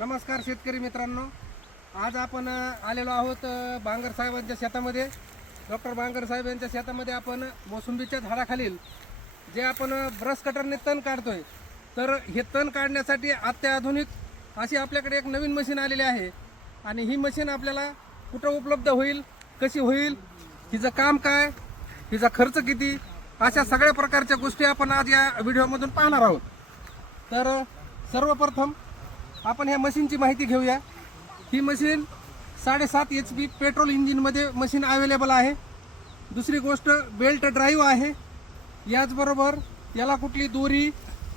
नमस्कार शेतकरी मित्रांनो, आज आपण आलेलो आहोत बांगर साहेबांच्या शेतामध्ये. डॉक्टर बांगर साहेब यांच्या शेतामध्ये आपण मोसंबीच्या झाडाखालील जे आपण ब्रश कटरने तण काढतोय, तर हे तण काढण्यासाठी अत्याधुनिक अशी आपल्याकडे एक नवीन मशीन आलेली आहे. आणि ही मशीन आपल्याला कुठं उपलब्ध होईल, कशी होईल, हिचं काम काय, हिचा खर्च किती, अशा सगळ्या प्रकारच्या गोष्टी आपण आज या व्हिडिओमधून पाहणार आहोत. तर सर्वप्रथम आपण ह्या मशीनची माहिती घेऊया. ही मशीन 7.5 HP पेट्रोल इंजिनमध्ये मशीन अवेलेबल आहे. दुसरी गोष्ट बेल्ट ड्राईव्ह आहे. याचबरोबर याला कुठली दोरी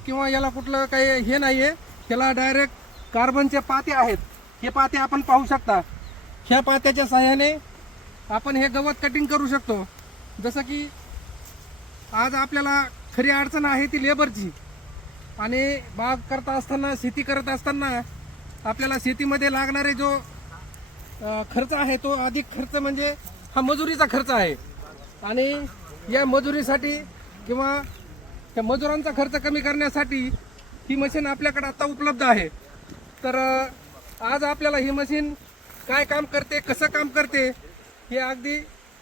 किंवा याला कुठलं काही हे नाही आहे. ह्याला डायरेक्ट कार्बनचे पाते आहेत. हे पाते आपण पाहू शकता. ह्या पात्याच्या सहाय्याने आपण हे गवत कटिंग करू शकतो. जसं की आज आपल्याला खरी अडचण आहे ती लेबरची. आणि बाग करता असताना, शेती करत असताना आपल्याला शेतीमध्ये लागणारे जो खर्च आहे तो अधिक खर्च म्हणजे हा मजुरीचा खर्च आहे. आणि या मजुरीसाठी किंवा त्या मजुरांचा खर्च कमी करण्यासाठी ही मशीन आपल्याकडे आता उपलब्ध आहे. तर आज आपल्याला ही मशीन काय काम करते, कसं काम करते, हे अगदी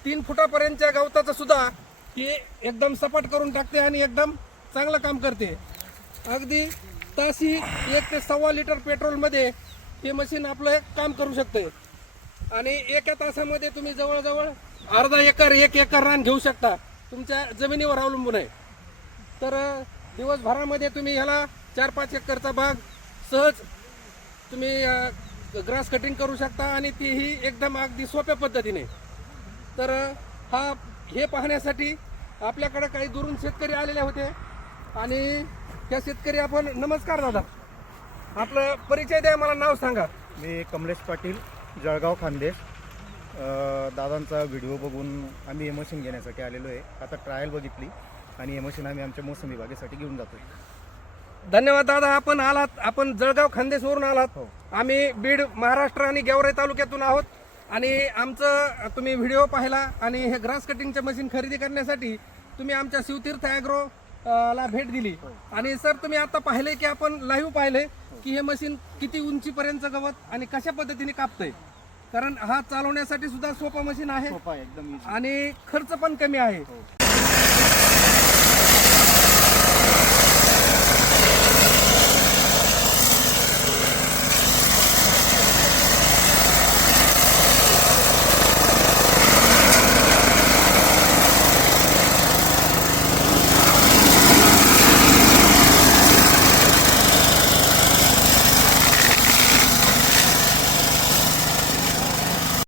3 फुटापर्यंतच्या गवताचं सुद्धा ही एकदम सपाट करून टाकते आणि एकदम चांगलं काम करते. अगदी ताशी 1 ते 1.25 लिटर पेट्रोलमध्ये हे मशीन आपलं काम करू शकते. आणि एका तासामध्ये तुम्ही जवळजवळ अर्धा एकर 1 एकर रान घेऊ शकता. तुमच्या जमिनीवर अवलंबून आहे. तर दिवसभरामध्ये तुम्ही ह्याला 4-5 एकरचा बाग सहज तुम्ही ग्रास कटिंग करू शकता आणि तीही एकदम अगदी सोप्या पद्धतीने. तर हे पाहण्यासाठी आपल्याकडे काही दुरून शेतकरी आलेले होते. आणि त्या शेतकरी आपण, नमस्कार दादा, आपलं परिचय द्या, मला नाव सांगा. मी कमलेश पाटील, जळगाव खानदेश. दादांचा व्हिडिओ बघून आम्ही हे मशीन घेण्यासाठी आलेलो आहे. आता ट्रायल बघितली आणि हे मशीन आम्ही आमच्या मोसंबी बागेसाठी घेऊन जातो. धन्यवाद दादा. आपण जळगाव खानदेशवरून आलात. हो. आम्ही बीड महाराष्ट्र आणि गेवराई तालुक्यातून आहोत. आणि आमचं तुम्ही व्हिडिओ पाहिला आणि हे ग्रास कटिंगचे मशीन खरेदी करण्यासाठी तुम्ही आमच्या शिवतीर्थ ॲग्रो ला भेट दिली. आणि सर, तुम्ही आता पाहिले की आपण लाईव्ह पाहिले की हे मशीन किती उंचीपर्यंत गवत आणि कशा पद्धतीने कापतंय. कारण हा चालवण्यासाठी सुद्धा सोपा मशीन आहे सोपा एकदम आणि खर्च पण कमी आहे.